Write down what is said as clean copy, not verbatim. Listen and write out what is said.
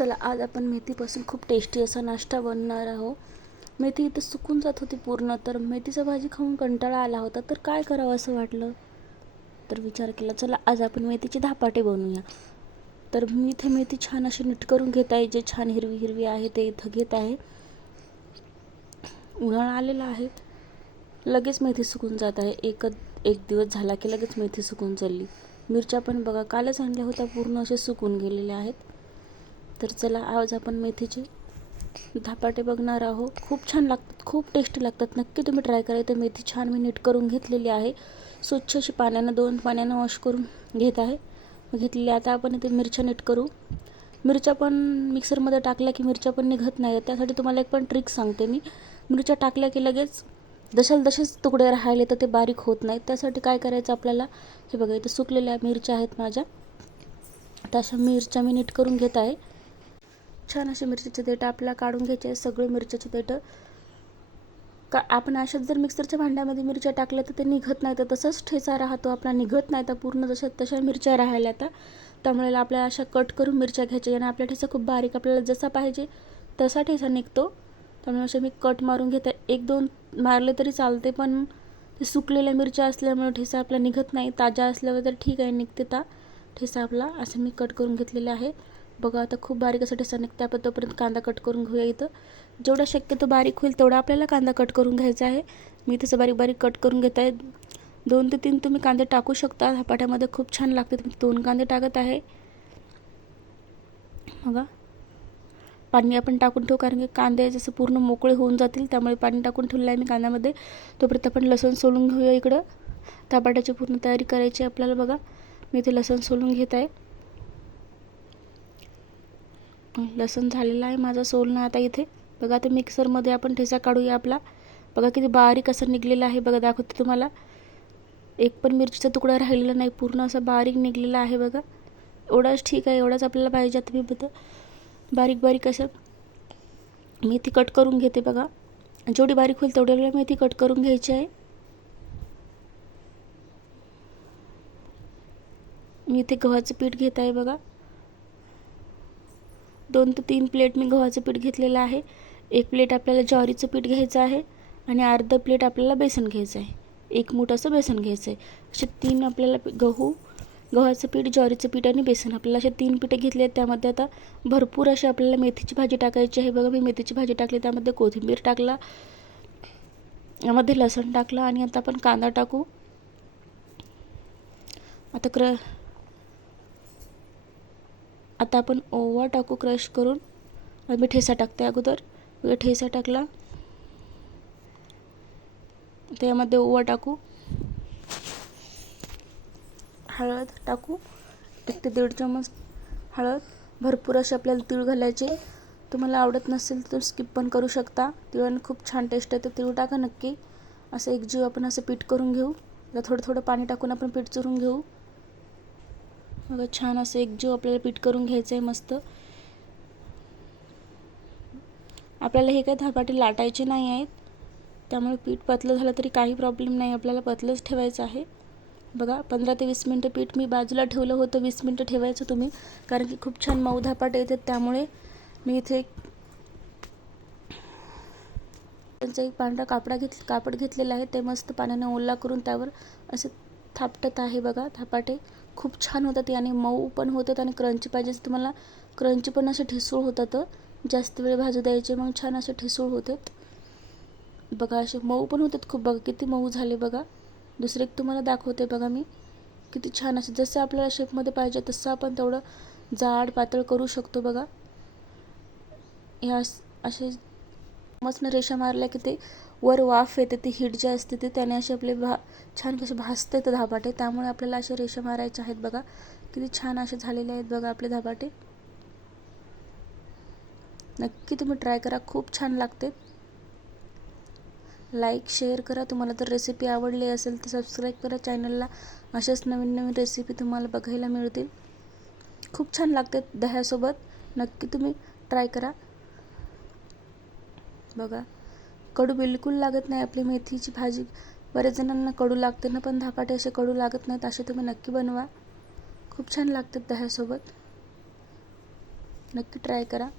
चला आज आपण मेथीपासून खूप टेस्टी असा नाश्ता बनवणार आहोत. मेथी इथं सुकून जात होती पूर्ण, तर मेथीची भाजी खाऊन कंटाळा आला होता, तर काय करावं असं वाटलं. तर विचार केला चला आज आपण मेथीचे धपाटे बनवूया. तर मी इथे मेथी छान अशी नीट करून घेत आहे, जे छान हिरवी हिरवी आहे ते इथं घेत आहे. उन्हाळा आलेला आहे, लगेच मेथी सुकून जात आहे. एक दिवस झाला की लगेच मेथी सुकून चालली. मिरच्या पण बघा कालच आणल्या होत्या, पूर्ण असे सुकून गेलेल्या आहेत. तर चला आज आपण मेथीचे धपाटे बघणार आहोत. खूप छान लागतात, खूप टेस्टी लागतात. नक्की तुम्ही ट्राय करा. तर मेथी छान मी नीट करून घेतलेली आहे, स्वच्छ अशी पाण्यानं 2 पाण्यानं वॉश करून घेत आहे घेतलेली. आता आपण इथे मिरच्या नीट करू. मिरच्या पण मिक्सरमध्ये टाकल्या की मिरच्या पण निघत नाही. त्यासाठी तुम्हाला एक पण ट्रिक सांगते मी. मिरच्या टाकल्या की लगेच जसेच तुकडे राहिले तर ते बारीक होत नाहीत. त्यासाठी काय करायचं आपल्याला, हे बघा इथे सुकलेल्या मिरच्या आहेत माझ्या. तशा मिरच्या मी नीट करून घेत आहे. छान असे मिरचीचे देठं आपल्याला काढून घ्यायचे आहे. सगळे मिरच्याचे देठं आपण अशाच जर मिक्सरच्या भांड्यामध्ये मिरच्या टाकल्या तर ते निघत नाही, तर तसंच ठेचा राहतो आपला, निघत नाही. तर पूर्ण तशा मिरच्या राहिल्या त्यामुळे आपल्याला अशा कट करून मिरच्या घ्यायच्या. आणि आपला ठेचा खूप बारीक, आपल्याला जसा पाहिजे तसा ठेचा निघतो. त्यामुळे असे मी कट मारून घेते. 1-2 मारले तरी चालते, पण ते सुकलेल्या मिरच्या असल्यामुळे ठेचा आपला निघत नाही. ताज्या असल्यावर तर ठीक आहे, निघते ठेचा आपला. असं मी कट करून घेतलेलं आहे. बघा आता खूप बारीक असं ठेचा निघते. आपण तोपर्यंत कांदा कट करून घेऊया. इथं जेवढा शक्यतो बारीक होईल तेवढा आपल्याला कांदा कट करून घ्यायचा आहे. मी तसं बारीक कट करून घेत आहे. 2 ते 3 तुम्ही कांदे टाकू शकता. धपाट्यामध्ये खूप छान लागते. मी 2 कांदे टाकत आहे. बघा पाणी आपण टाकून ठेवू, कारण की कांदे जसं पूर्ण मोकळे होऊन जातील, त्यामुळे पाणी टाकून ठेवलं आहे मी कांद्यामध्ये. तोपर्यंत आपण लसूण सोलून घेऊया. इकडं धपाट्याची पूर्ण तयारी करायची आपल्याला. बघा मी इथे लसूण सोलून घेत आहे. लसूण झालेला आहे माझा सोलणं. आता इथे बघा आता मिक्सरमध्ये आपण ठेचा काढूया आपला. बघा किती बारीक असं निघलेलं आहे. बघा दाखवते तुम्हाला, एक पण मिरचीचा तुकडा राहिलेला नाही, पूर्ण असं बारीक निघलेला आहे. बघा एवढाच ठीक आहे, एवढाच आपल्याला पाहिजे. आता मी बारीक असं मेथी कट करून घेते. बघा जेवढी बारीक होईल तेवढी मेथी कट करून घ्यायची आहे. मी इथे गव्हाचं पीठ घेत आहे. बघा 2 ते 3 प्लेट मी गव्हाचं पीठ घेतलेलं आहे. 1 प्लेट आपल्याला ज्वारीचं पीठ घ्यायचं आहे आणि अर्धा प्लेट आपल्याला बेसन घ्यायचं आहे. 1 मूठ असं बेसन घ्यायचं आहे. असे 3 आपल्याला गव्हाचं पीठ, ज्वारीचं पीठ आणि बेसन, आपल्याला असे 3 पिठे घेतले आहेत. त्यामध्ये आता भरपूर अशी आपल्याला मेथीची भाजी टाकायची आहे. बघा मी मेथीची भाजी टाकली, त्यामध्ये कोथिंबीर टाकला, यामध्ये लसूण टाकला आणि आता आपण कांदा टाकू. आता आपण ओवा टाकू क्रश करून. मी ठेचा टाकते अगोदर. ठेचा टाकला, त्यामध्ये ओवा टाकू, हळद टाकू 1 ते 1.5 चमच हळद. भरपूर असे आपल्याला तीळ घालायचे. तुम्हाला आवडत नसेल तर स्किप पण करू शकता. तिळाने खूप छान टेस्ट येते, तीळ टाका नक्की. असं एकजीव आपण असं पीठ करून घेऊ. आता थोडं पाणी टाकून आपण पीठ चुरून घेऊ. बघा छान असं एकजीव आपल्याला पीठ करून घ्यायचं आहे मस्त. आपल्याला हे काही धपाटे लाटायचे नाही आहेत, त्यामुळे पीठ पतलं झालं तरी काही प्रॉब्लेम नाही, आपल्याला पतलंच ठेवायचं आहे. बघा 15 ते 20 मिनटं पीठ मी बाजूला ठेवलं होतं. 20 मिनटं ठेवायचं तुम्ही, कारण की खूप छान मऊ धपाटे येतात. त्यामुळे मी इथे एक पांढरा कापड घेतलेला आहे. ते मस्त पाण्याने ओला करून त्यावर असे थापटत आहे. बघा धपाटे खूप छान होतात आणि मऊ पण होतात आणि क्रंची पाहिजे तुम्हाला, क्रंची पण असे ठिसूळ होतात. जास्त वेळ भाजू द्यायचे, मग छान असे ठिसूळ होतात. बघा असे मऊ पण होतात खूप. बघा किती मऊ झाले. बघा दुसरे एक तुम्हाला दाखवते. बघा मी किती छान असे, जसं आपल्याला शेपमध्ये पाहिजे तसं आपण तेवढं जाड पातळ करू शकतो. बघा ह्या असे मस्त रेषा मारल्या की ते वर वाफ येते, ती हीट जी असते ते त्याने असे आपले छान कसे भाजते ते धपाटे. त्यामुळे आपल्याला असे रेषा मारायचे आहेत. बघा किती छान असे झालेले आहेत. बघा आपले धपाटे नक्की तुम्ही ट्राय करा, खूप छान लागते. लाईक शेअर करा. तुम्हाला जर रेसिपी आवडली असेल तर सबस्क्राईब करा चॅनलला. अशाच नवीन रेसिपी तुम्हाला बघायला मिळतील. खूप छान लागते दह्यासोबत. नक्की तुम्ही ट्राय करा. बघा कडू बिलकुल लागत नाही आपली मेथीची भाजी. बरेच जणांना कडू लागते ना, पण धपाटे असे कडू लागत नाहीत. असे तुम्ही नक्की बनवा, खूप छान लागतात दह्यासोबत. नक्की ट्राय करा.